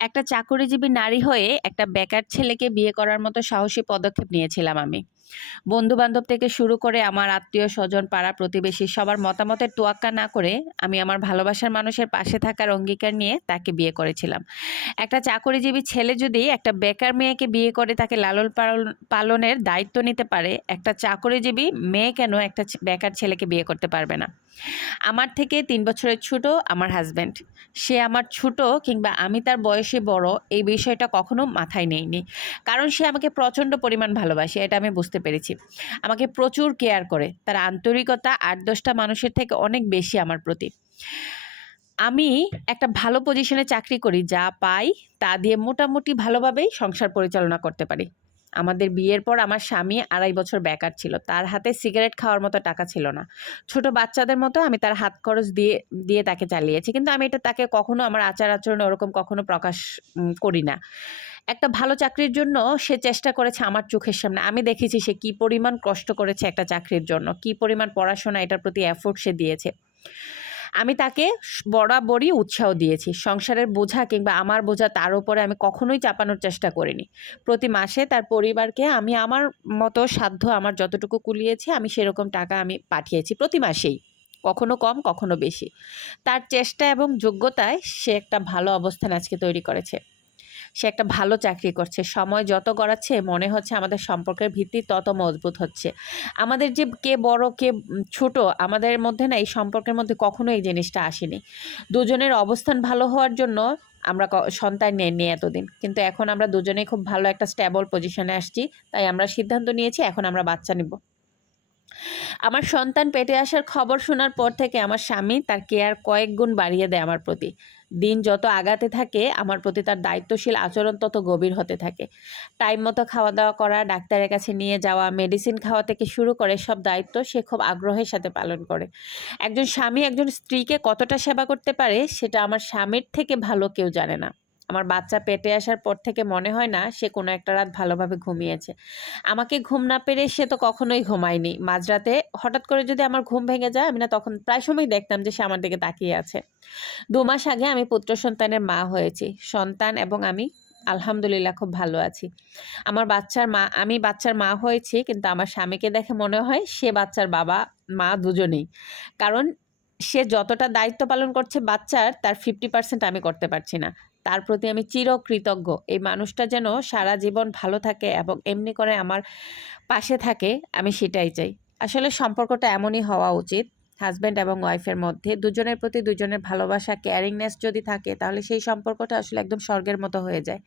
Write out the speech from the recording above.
একটা চাকরিজীবী নারী হয়ে একটা বেকার ছেলেকে বিয়ে করার মতো সাহসী পদক্ষেপ নিয়েছিলাম আমি। বন্ধু-বান্ধব থেকে শুরু করে আমার আত্মীয়-স্বজন, পাড়া প্রতিবেশী সবার মতামতের তোয়াক্কা না করে আমি আমার ভালোবাসার মানুষের পাশে থাকার অঙ্গীকার নিয়ে তাকে বিয়ে করেছিলাম। একটা চাকরিজীবী ছেলে যদি একটা বেকার মেয়েকে বিয়ে করে তাকে লালন পালন পালনের দায়িত্ব নিতে পারে, একটা চাকরিজীবী মেয়ে কেন একটা বেকার ছেলেকে বিয়ে করতে পারবে না? আমার থেকে তিন বছরের ছোট আমার হাসব্যান্ড। সে আমার ছোট কিংবা আমি তার বয়সে বড় এই বিষয়টা কখনো মাথায় নেইনি। কারণ সে আমাকে প্রচণ্ড পরিমাণ ভালোবাসে এটা আমি বুঝতে পেরেছি। আমাকে প্রচুর কেয়ার করে। তার আন্তরিকতা আট দশটা মানুষের থেকে অনেক বেশি আমার প্রতি। আমি একটা ভালো পজিশনে চাকরি করি। যা পাই, তা দিয়ে মোটামুটি ভালোভাবেই সংসার পরিচালনা করতে পারি। আমাদের বিয়ের পর আমার স্বামী ২.৫ বছর বেকার ছিল। তার হাতে সিগারেট খাওয়ার মতো টাকা ছিল না। ছোট বাচ্চাদের মতো আমি তার হাত খরচ দিয়ে দিয়ে তাকে চালিয়েছি। কিন্তু আমি এটা তাকে কখনো আমার আচার-আচরণে ওরকম কখনো প্রকাশ করি না। একটা ভালো চাকরির জন্য সে চেষ্টা করেছে আমার চোখের সামনে। আমি দেখেছি সে কি পরিমাণ কষ্ট করেছে একটা চাকরির জন্য। কি পরিমাণ পড়াশোনা এটার প্রতি এফোর্ট সে দিয়েছে। আমি তাকে বরাবরই উৎসাহ দিয়েছি। সংসারের বোঝা কিংবা আমার বোঝা তার উপরে আমি কখনোই চাপানোর চেষ্টা করিনি। প্রতি মাসে তার পরিবারকে আমি আমার মতো সাধ্য আমার যতটুকু কুলিয়েছি আমি সেরকম টাকা আমি পাঠিয়েছি প্রতি মাসেই। কখনো কম, কখনো বেশি। তার চেষ্টা এবং যোগ্যতায় সে একটা ভালো অবস্থান আজকে তৈরি করেছে। সে একটা ভালো চাকরি করছে। সময় যত গড়াচ্ছে, মনে হচ্ছে আমাদের সম্পর্কের ভিত্তি তত মজবুত হচ্ছে। আমাদের যে কে বড়, কে ছোট, আমাদের মধ্যে না, এই সম্পর্কের মধ্যে কখনো এই জিনিসটা আসেনি। দুজনের অবস্থান ভালো হওয়ার জন্য আমরা সন্তান নেইনি এতদিন। কিন্তু এখন আমরা দুজনেই খুব ভালো একটা স্ট্যাবল পজিশনে আসছি। তাই আমরা সিদ্ধান্ত নিয়েছি, এখন আমরা বাচ্চা নিব। আমার সন্তান পেটে আসার খবর শোনার পর থেকে আমার স্বামী তার কেয়ার কয়েক গুণ বাড়িয়ে দেয় আমার প্রতি। দিন যত আগাতে থাকে আমার প্রতি তার দায়িত্বশীল আচরণ তত গভীর হতে থাকে। টাইম মতো খাওয়া-দাওয়া করা, ডাক্তারের কাছে নিয়ে যাওয়া, মেডিসিন খাওয়া থেকে শুরু করে সব দায়িত্ব সে খুব আগ্রহের সাথে পালন করে। একজন স্বামী একজন স্ত্রীকে কতটা সেবা করতে পারে সেটা আমার স্বামীর থেকে ভালো কেউ জানে না। আমার বাচ্চা পেটে আসার পর থেকে মনে হয় না সে কোনো একটা রাত ভালোভাবে ঘুমিয়েছে। আমাকে ঘুম না পেরে সে তো কখনোই ঘুমায়নি। মাঝরাতে হঠাৎ করে যদি আমার ঘুম ভেঙে যায় আমি না তখন প্রায় সময়ই দেখতাম যে সে আমার দিকে তাকিয়ে আছে। দু মাস আগে আমি পুত্র সন্তানের মা হয়েছি। সন্তান এবং আমি আলহামদুলিল্লাহ খুব ভালো আছি। আমার বাচ্চার মা আমি বাচ্চার মা হয়েছি কিন্তু আমার স্বামীকে দেখে মনে হয় সে বাচ্চার বাবা, মা দুজনেই। কারণ সে যতটা দায়িত্ব পালন করছে বাচ্চার তার 50% আমি করতে পারছি না। তার প্রতি আমি চিরকৃতজ্ঞ। এই মানুষটা যেন সারা জীবন ভালো থাকে এবং এমনি করে আমার পাশে থাকে আমি সেটাই চাই। আসলে সম্পর্কটা এমনই হওয়া উচিত। হাজব্যান্ড এবং ওয়াইফের মধ্যে দুজনের প্রতি দুজনের ভালোবাসা, কেয়ারিংনেস যদি থাকে তাহলে সেই সম্পর্কটা আসলে একদম স্বর্গের মতো হয়ে যায়।